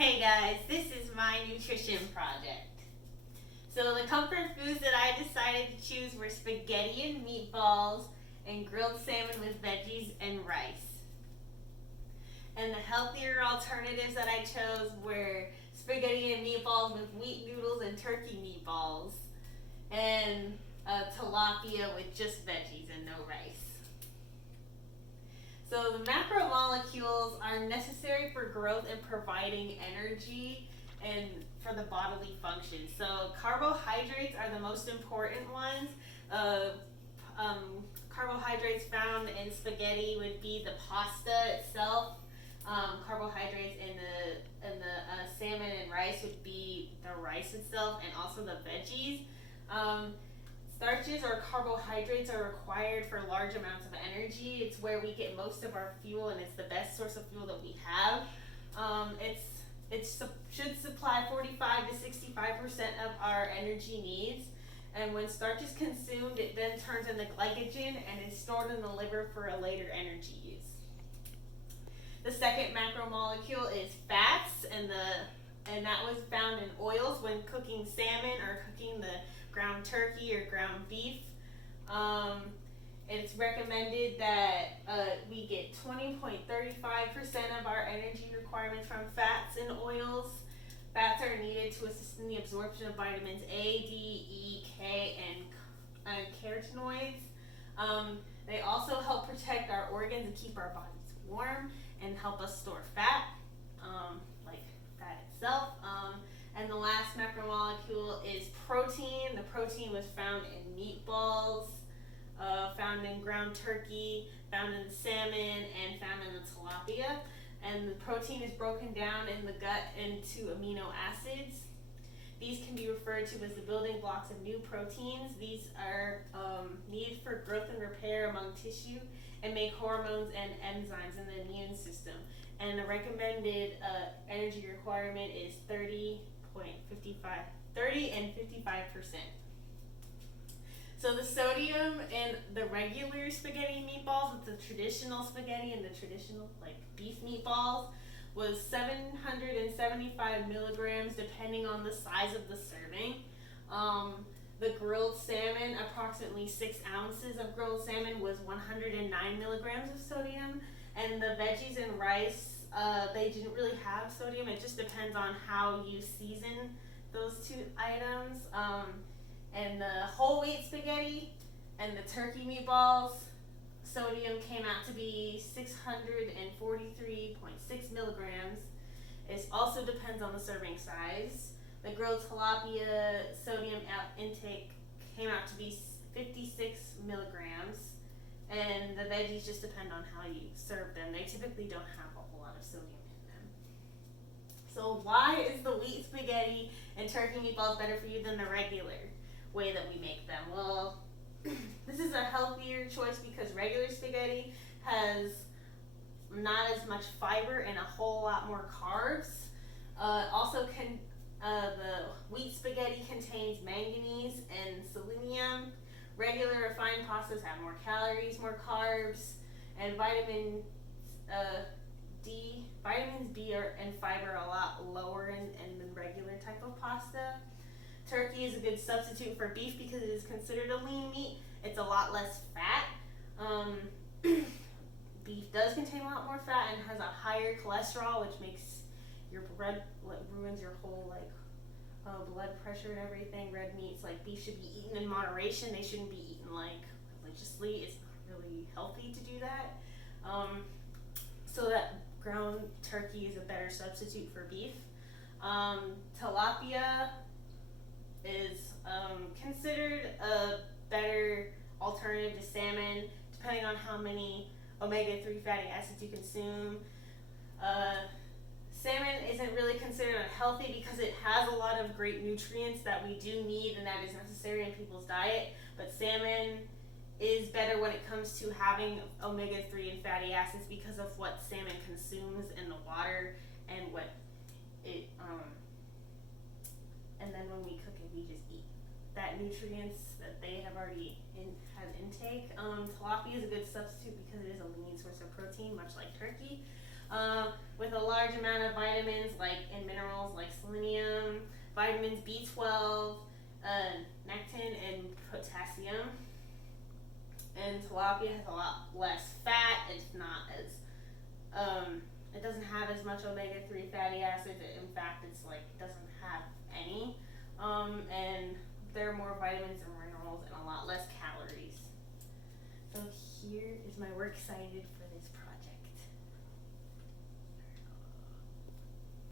Hey guys, this is my nutrition project. So the comfort foods that I decided to choose were spaghetti and meatballs and grilled salmon with veggies and rice. And the healthier alternatives that I chose were spaghetti and meatballs with wheat noodles and turkey meatballs and tilapia with just veggies and no rice. So the macromolecules are necessary for growth and providing energy and for the bodily function. So carbohydrates are the most important ones. Carbohydrates found in spaghetti would be the pasta itself. Carbohydrates in the salmon and rice would be the rice itself and also the veggies. Starches or carbohydrates are required for large amounts of energy. It's where we get most of our fuel, and it's the best source of fuel that we have. It should supply 45 to 65% of our energy needs. And when starch is consumed, it then turns into glycogen and is stored in the liver for a later energy use. The second macromolecule is fats, and that was found in oils when cooking salmon or cooking the ground turkey or ground beef. It's recommended that we get 20.35% of our energy requirements from fats and oils. Fats are needed to assist in the absorption of vitamins A, D, E, K, and carotenoids. They also help protect our organs and keep our bodies warm and help us store fat, like fat itself. And the last macromolecule is protein. The protein was found in meatballs, found in ground turkey, found in salmon, and found in the tilapia. And the protein is broken down in the gut into amino acids. These can be referred to as the building blocks of new proteins. These are needed for growth and repair among tissue and make hormones and enzymes in the immune system. And the recommended energy requirement is 30 and 55%. So the sodium in the regular spaghetti meatballs with the traditional spaghetti and the traditional like beef meatballs was 775 milligrams depending on the size of the serving. The grilled salmon, approximately 6 ounces of grilled salmon was 109 milligrams of sodium. And the veggies and rice, they didn't really have sodium. It just depends on how you season those two items. And the whole wheat spaghetti and the turkey meatballs, sodium came out to be 643.6 milligrams. It also depends on the serving size. The grilled tilapia sodium intake came out to be 56 milligrams. And the veggies just depend on how you serve them. They typically don't have a whole lot of sodium in them. So why is the wheat spaghetti and turkey meatballs better for you than the regular way that we make them? Well, this is a healthier choice because regular spaghetti has not as much fiber and a whole lot more carbs. The wheat spaghetti contains manganese and selenium. Regular refined pastas have more calories, more carbs, and vitamins B and fiber are a lot lower in the regular type of pasta. Turkey is a good substitute for beef because it is considered a lean meat. It's a lot less fat. Beef does contain a lot more fat and has a higher cholesterol, which makes your blood, ruins your whole blood pressure and everything. Red meats like beef should be eaten in moderation. They shouldn't be eaten like religiously. It's not really healthy to do that. So that ground turkey is a better substitute for beef. Tilapia is considered a better alternative to salmon, depending on how many omega-3 fatty acids you consume. Salmon isn't really considered unhealthy because it has a lot of great nutrients that we do need and that is necessary in people's diet, but salmon is better when it comes to having omega-3 and fatty acids because of what salmon consumes in the water and what it and then when we cook it we just eat that nutrients that they have already had intake. Tilapia is a good substitute because it is a lean source of protein, much like turkey. With a large amount of vitamins like and minerals like selenium, vitamins B12, nectin, and potassium. And tilapia has a lot less fat. It's not as it doesn't have as much omega-3 fatty acids. In fact, it's like it doesn't have any. And there are more vitamins and minerals and a lot less calories. So here is my works cited for this project.